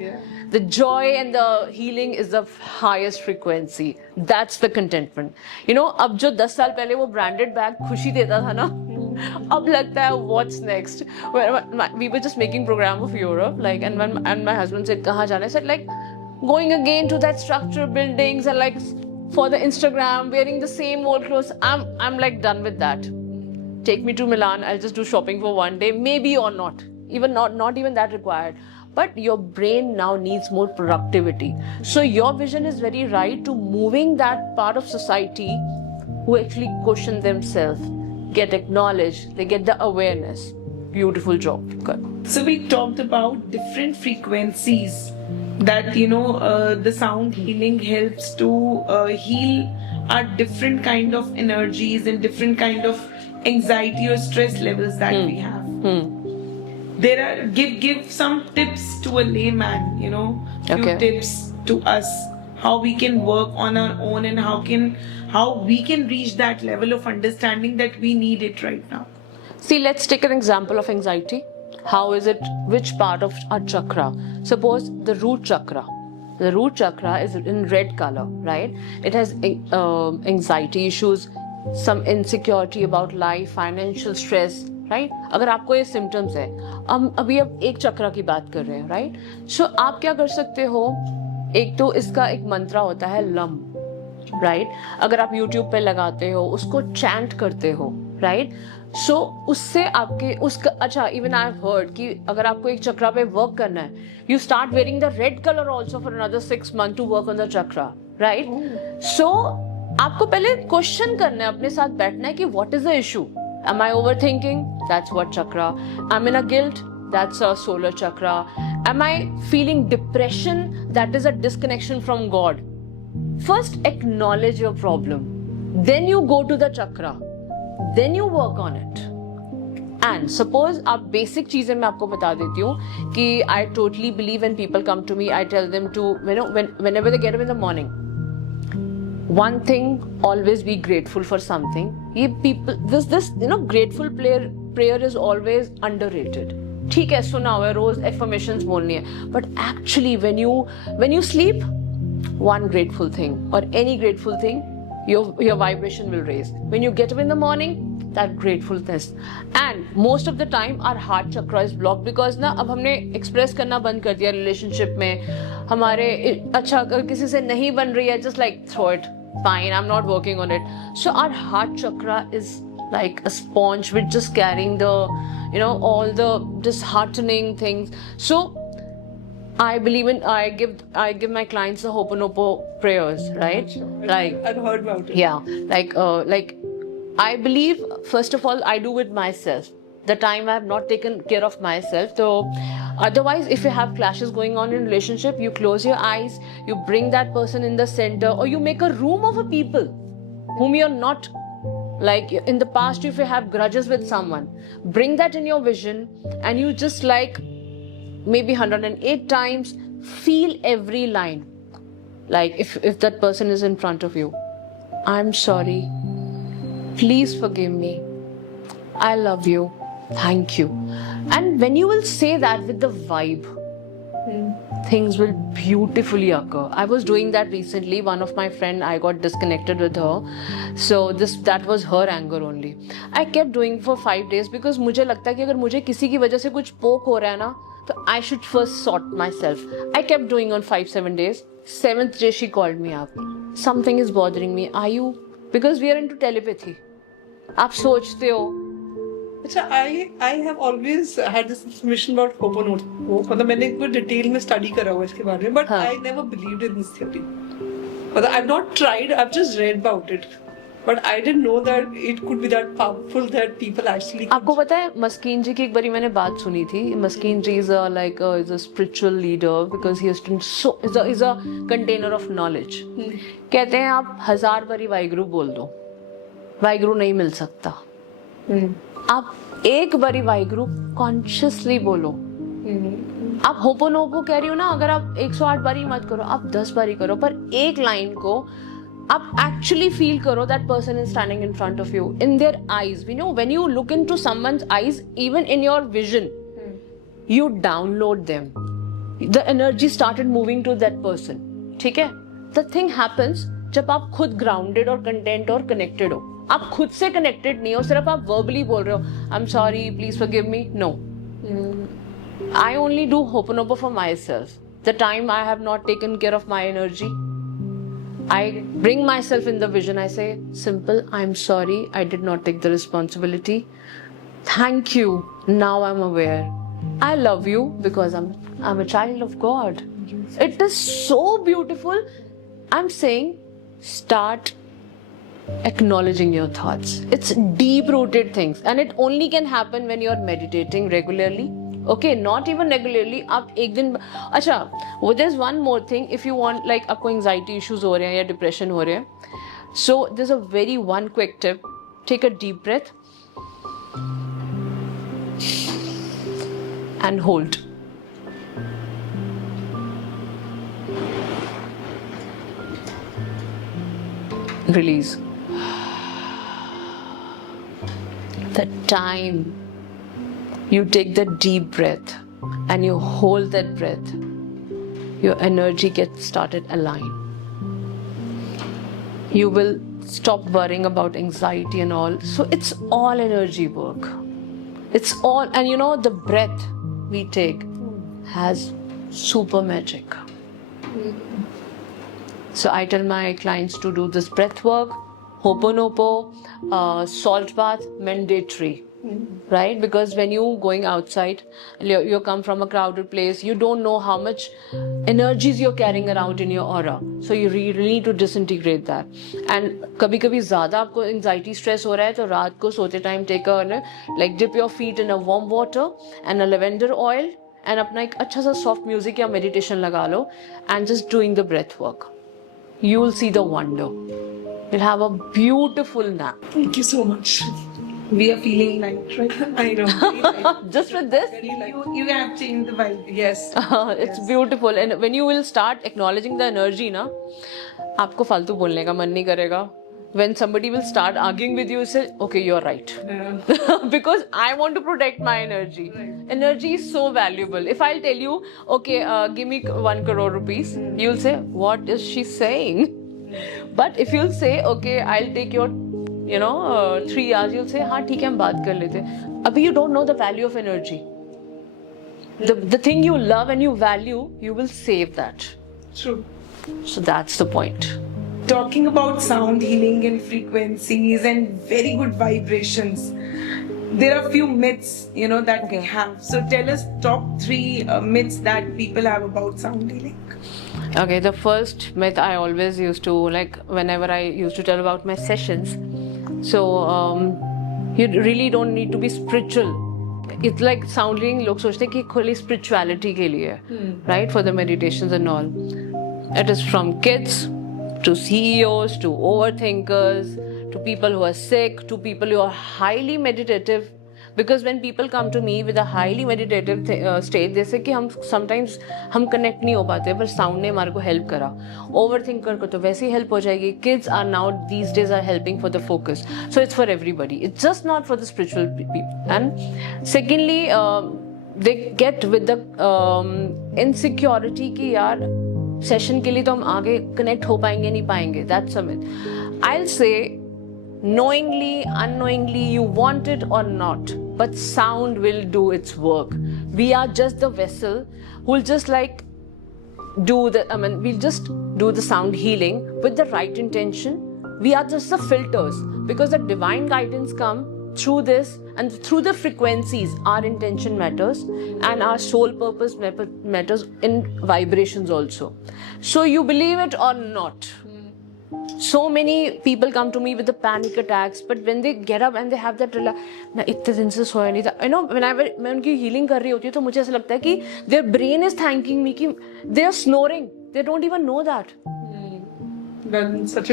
the joy and the healing is the highest frequency. That's the contentment. You know, अब जो 10 साल पहले वो branded bag खुशी देता था ना, अब लगता है what's next. We were just making program of Europe, like, and my husband said कहाँ जाना? I said like going again to that structure buildings and like for the Instagram wearing the same old clothes. I'm like done with that. Take me to Milan. I'll just do shopping for one day, maybe, or not. Even not even that required. But your brain now needs more productivity. So your vision is very right to moving that part of society who actually question themselves, get acknowledged, they get the awareness. Beautiful job. Good. So we talked about different frequencies that, you know, the sound healing helps to heal our different kind of energies and different kind of anxiety or stress levels that we have. There are give some tips to a layman, you know, few tips to us how we can work on our own and how we can reach that level of understanding that we need it right now. See, let's take an example of anxiety. How is it, which part of our chakra? Suppose the root chakra. The root chakra is in red color, right? It has anxiety issues, some insecurity about life, financial stress, right? अगर आपको ये symptoms है, अभी अब एक चक्रा की बात कर रहे हैं, right? So आप क्या कर सकते हो? एक तो इसका एक मंत्रा होता है लम, right? अगर आप YouTube पे लगाते हो, उसको chant करते हो, right? So उससे आपके उसका अच्छा, even I've heard कि अगर आपको एक चक्रा पे work करना है, you start wearing the red color also for another 6 months to work on the chakra, right? So आपको पहले क्वेश्चन करना है, अपने साथ बैठना है कि what is the issue? Am I overthinking? That's what chakra. I'm in a guilt? That's a solar chakra. Am I feeling depression? That is a disconnection from God. First acknowledge your problem. Then you go to the chakra. Then you work on it. And suppose आप basic चीजें मैं आपको बता देती हूँ कि I totally believe when people come to me, I tell them to, you know, whenever they get up in the morning, one thing, always be grateful for something. This you know, grateful prayer is always underrated. ठीक है, सुना हुआ है, रोज affirmations बोलनी है, but actually when you sleep, one grateful thing or any grateful thing, your vibration will raise. When you get up in the morning, that gratefulness. And most of the time our heart chakra is blocked because ना अब हमने express करना बंद कर दिया relationship में, हमारे अच्छा अगर किसी से नहीं बन रही है, just like throw it, fine, I'm not working on it. So our heart chakra is like a sponge with just carrying the, you know, all the disheartening things. So I believe in, I give my clients the Ho'oponopono prayers, right? Like I've heard about it. Yeah, like I believe, first of all, I do it myself. the time I have not taken care of myself. So otherwise, if you have clashes going on in relationship, you close your eyes, you bring that person in the center, or you make a room of a people whom you're not, like in the past, if you have grudges with someone, bring that in your vision, and you just like maybe 108 times feel every line. Like if that person is in front of you, I'm sorry, please forgive me, I love you, thank you. And when you will say that with the vibe, things will beautifully occur. I was doing that recently. One of my friend, I got disconnected with her, so that was her anger only. I kept doing for 5 days because मुझे लगता है कि अगर मुझे किसी की वजह से कुछ poke हो रहा है ना, तो I should first sort myself. I kept doing on 5-7 days. 7th day she called me up. Something is bothering me. Are you? Because we are into telepathy. आप सोचते हो. अच्छा, I have always had this information about Ho'oponopono. मतलब मैंने एक बार detail में study करा हुआ इसके बारे में, but हाँ. I never believed in this theory. मतलब I've not tried, I've just read about it. But I didn't know that it could be that powerful that people actually. आपको पता है मस्कीन जी की एक बारी मैंने बात सुनी थी. मस्कीन जी is a spiritual leader because he is a container of knowledge. कहते हैं आप 1000 बारी वाहिगुरु बोल दो, वाहिगुरु नहीं मिल सकता. आप एक बारी वाहिगुरु कॉन्शियसली बोलो. आप होपोनोपो कह रही हो ना, अगर आप 108 बारी मत करो, आप 10 बारी करो, पर एक लाइन को आप एक्चुअली फील करो. That person is standing in front of you, in their eyes. We know when you look into someone's eyes, even in your vision, you download them. The energy started moving to that person. ठीक है, the thing happens जब आप खुद grounded और content और connected हो. आप खुद से कनेक्टेड नहीं हो, सिर्फ आप वर्बली बोल रहे हो I am sorry, please forgive me. No, I only do Ho'oponopono for myself. The time I have not taken care of my energy, I bring myself in the vision. I say, simple, I'm sorry, I did not take the responsibility. Thank you. Now I'm aware. I love you because I'm a child of God. It is so beautiful. I'm saying, start acknowledging your thoughts. It's deep-rooted things, and it only can happen when you're meditating regularly. Okay, not even regularly. आप एक दिन अच्छा, वो there's one more thing. If you want, like आपको anxiety issues हो रहे हैं या depression हो रहे हैं, so there's a very one quick tip. Take a deep breath and hold. Release. The time you take that deep breath and you hold that breath, your energy gets started align. You will stop worrying about anxiety and all. So it's all energy work. It's all, and you know, the breath we take has super magic. So I tell my clients to do this breath work, Ho'oponopono, salt bath, mandatory. Right? Because when you going outside, you come from a crowded place, you don't know how much energies you're carrying around in your aura. So you really need to disintegrate that. And कभी-कभी ज़्यादा आपको anxiety stress हो रहा है, तो रात को सोते time take a like dip your feet in a warm water and a lavender oil and अपना एक अच्छा सा soft music या meditation लगा लो and just doing the breath work. You will see the wonder. You'll have a beautiful nap. Thank you so much. We are feeling light, right? I know. Very light. Just with this, Very light. You have changed the vibe. Yes. it's beautiful. And when you will start acknowledging the energy, ना, आपको फालतू बोलने का मन नहीं करेगा. When somebody will start arguing with you, say, okay, you're right. Yeah. Because I want to protect my energy. Right. Energy is so valuable. If I'll tell you, okay, give me 1 crore rupees, you'll say, what is she saying? But if you'll say, okay, I'll take your 3 hours, you'll say, हाँ ठीक है हम बात कर लेते. अभी you don't know the value of energy. The thing you love and you value, you will save that. True. So that's the point. Talking about sound healing and frequencies and very good vibrations, there are a few myths, that we have. So tell us top 3 myths that people have about sound healing. Okay, the first myth I always used to, whenever I used to tell about my sessions, so you really don't need to be spiritual it's like sounding लोग सोचते हैं कि खुली spirituality के लिए right, for the meditations and all. It is from kids to CEOs to overthinkers to people who are sick to people who are highly meditative. Because when people come to me with a highly meditative state, जैसे कि हम sometimes हम connect नहीं हो पाते, पर sound ने हमारे को help करा. Overthinker को तो वैसे ही help हो जाएगी. Kids are now these days are helping for the focus. So it's for everybody. It's just not for the spiritual people. And secondly, they get with the insecurity कि यार session के लिए तो हम आगे connect हो पाएंगे नहीं पाएंगे. That's a myth. I'll say, knowingly, unknowingly, you want it or not, but sound will do its work. We are just the vessel who'll just like we'll just do the sound healing with the right intention. We are just the filters, because the divine guidance come through this, and through the frequencies our intention matters and our soul purpose matters in vibrations also. So you believe it or not, so many people come to me with the panic attacks, but when they get up and they have that मैं इतने दिन से सोया नहीं था, you know, whenever मैं उनकी healing कर रही होती हूँ तो मुझे ऐसा लगता है कि their brain is thanking me कि they are snoring, they don't even know that.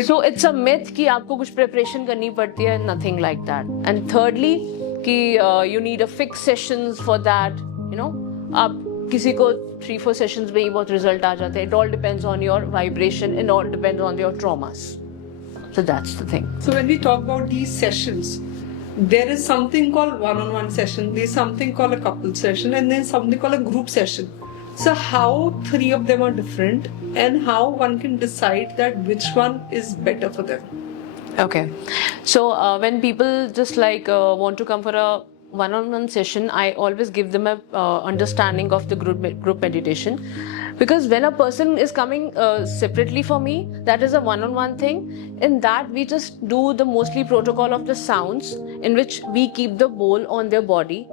So it's a myth कि आपको कुछ preparation करनी पड़ती है, nothing like that. And thirdly कि you need a fixed sessions for that, you know, आप किसी को 3-4 sessions में ही बहुत result आ जाते हैं. It all depends on your vibration, it all depends on your traumas. So that's the thing. So when we talk about these sessions, there is something called one-on-one session, there's something called a couple session, and then something called a group session. So how 3 of them are different, and how one can decide that which one is better for them? Okay. So when people just like want to come for a one-on-one session, I always give them a understanding of the group meditation, because when a person is coming separately for me, that is a one-on-one thing. In that we just do the mostly protocol of the sounds, in which we keep the bowl on their body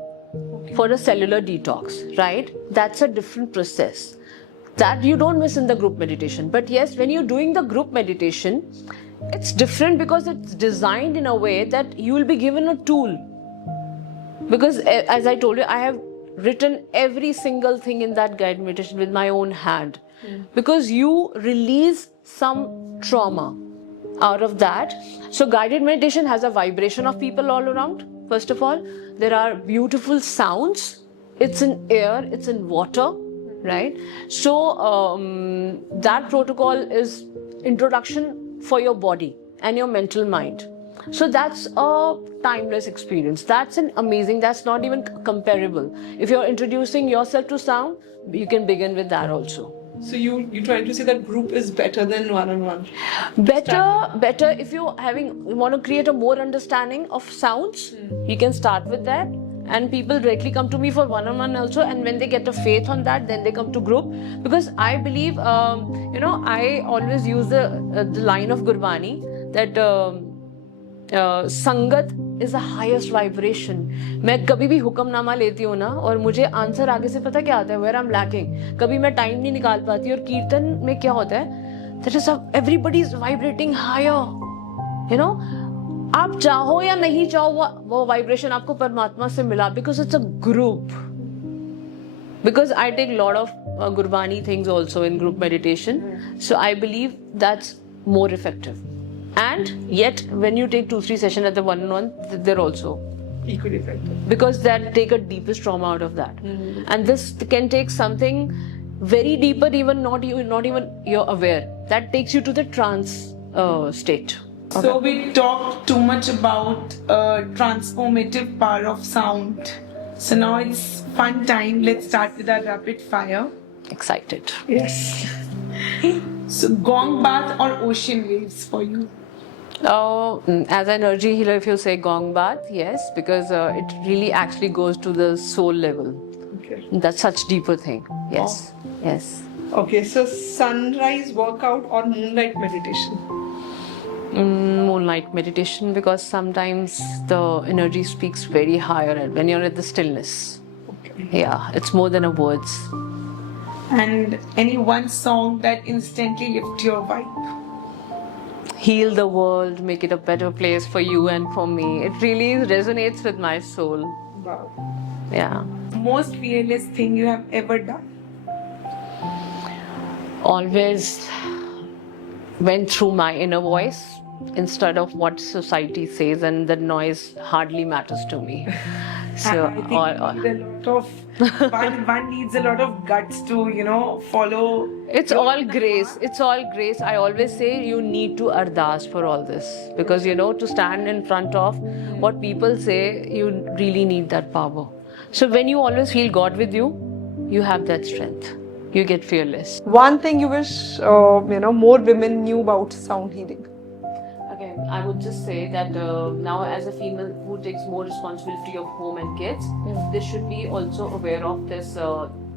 for a cellular detox, right? That's a different process that you don't miss in the group meditation. But yes, when you're doing the group meditation, it's different because it's designed in a way that you will be given a tool. Because as I told you, I have written every single thing in that guided meditation with my own hand. Because you release some trauma out of that. So guided meditation has a vibration of people all around. First of all, there are beautiful sounds. It's in air, it's in water, right? So that protocol is introduction for your body and your mental mind. So that's a timeless experience. That's an amazing, that's not even comparable. If you're introducing yourself to sound, you can begin with that also. So you trying to say that group is better than one-on-one? Better if you want to create a more understanding of sounds, you can start with that. And people directly come to me for one-on-one also, and when they get a faith on that, then they come to group. Because I believe, I always use the line of Gurbani that Sangat is the highest vibration. मैं कभी भी हुक्मनामा लेती हूँ ना, और मुझे answer आगे से पता क्या आता है, where I'm lacking. कभी मैं टाइम नहीं निकाल पाती, और कीर्तन में क्या होता है, that is everybody is vibrating higher, you know. आप चाहो या नहीं चाहो, वो वाइब्रेशन आपको परमात्मा से मिला, because it's a group. Because I take a lot of Gurbani things also in group meditation, so I believe that's more effective. And yet, when you take 2-3 sessions at the one-on-one, they're also equally effective. Because that take a deepest trauma out of that. And this can take something very deeper, even not even you're aware. That takes you to the trance state. So we talked too much about transformative power of sound. So now it's fun time. Let's start with our rapid fire. Excited. Yes. So gong bath or ocean waves for you? As an energy healer, if you say gong bath, yes, because it really actually goes to the soul level. Okay. That's such deeper thing. Yes. Yes. Okay, so sunrise workout or moonlight meditation? Moonlight meditation, because sometimes the energy speaks very higher when you're at the stillness. Okay. Yeah, it's more than a words. And any one song that instantly lifts your vibe? Heal the world, make it a better place for you and for me. It really resonates with my soul. Wow. Yeah. Most fearless thing you have ever done? Always went through my inner voice instead of what society says, and the noise hardly matters to me. So, I think you need a lot of one needs a lot of guts to follow. it's your all own grace. path. It's all grace. I always say you need to ardas for all this, because to stand in front of what people say, you really need that power. So when you always feel God with you, you have that strength. You get fearless. One thing you wish more women knew about sound healing. Again, I would just say that now, as a female who takes more responsibility of home and kids, they should be also aware of this,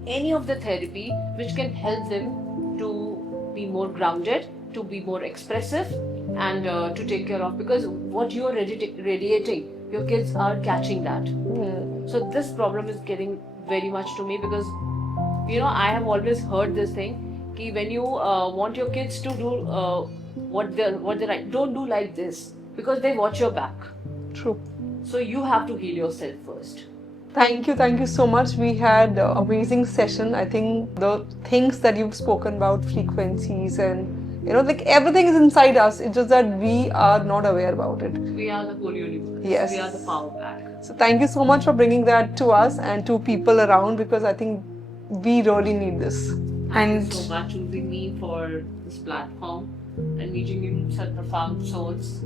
any of the therapy which can help them to be more grounded, to be more expressive, and to take care of. Because what you are radiating, your kids are catching that. So this problem is getting very much to me, because I have always heard this thing, कि when you want your kids to do what they like, don't do like this, because they watch your back. True. So you have to heal yourself first. Thank you so much. We had an amazing session. I think the things that you've spoken about, frequencies and like everything is inside us. It's just that we are not aware about it. We are the whole universe. Yes. We are the power pack. So thank you so much for bringing that to us and to people around, because I think we really need this. Thank you so much choosing me for this platform and meeting you in such profound souls.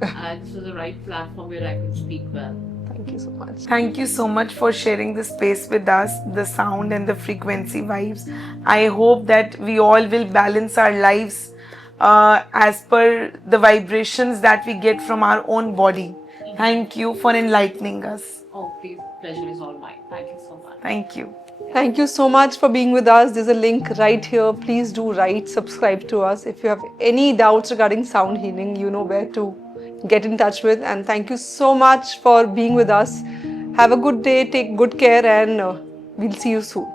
This was the right platform where I could speak well. Thank you so much. Thank you so much for sharing the space with us, the sound and the frequency vibes. I hope that we all will balance our lives as per the vibrations that we get from our own body. Thank you for enlightening us. Oh, please, pleasure is all mine. Thank you so much. Thank you. Thank you so much for being with us. There's a link right here. Please do subscribe to us. If you have any doubts regarding sound healing, you know where to get in touch with. And thank you so much for being with us. Have a good day, take good care, and we'll see you soon.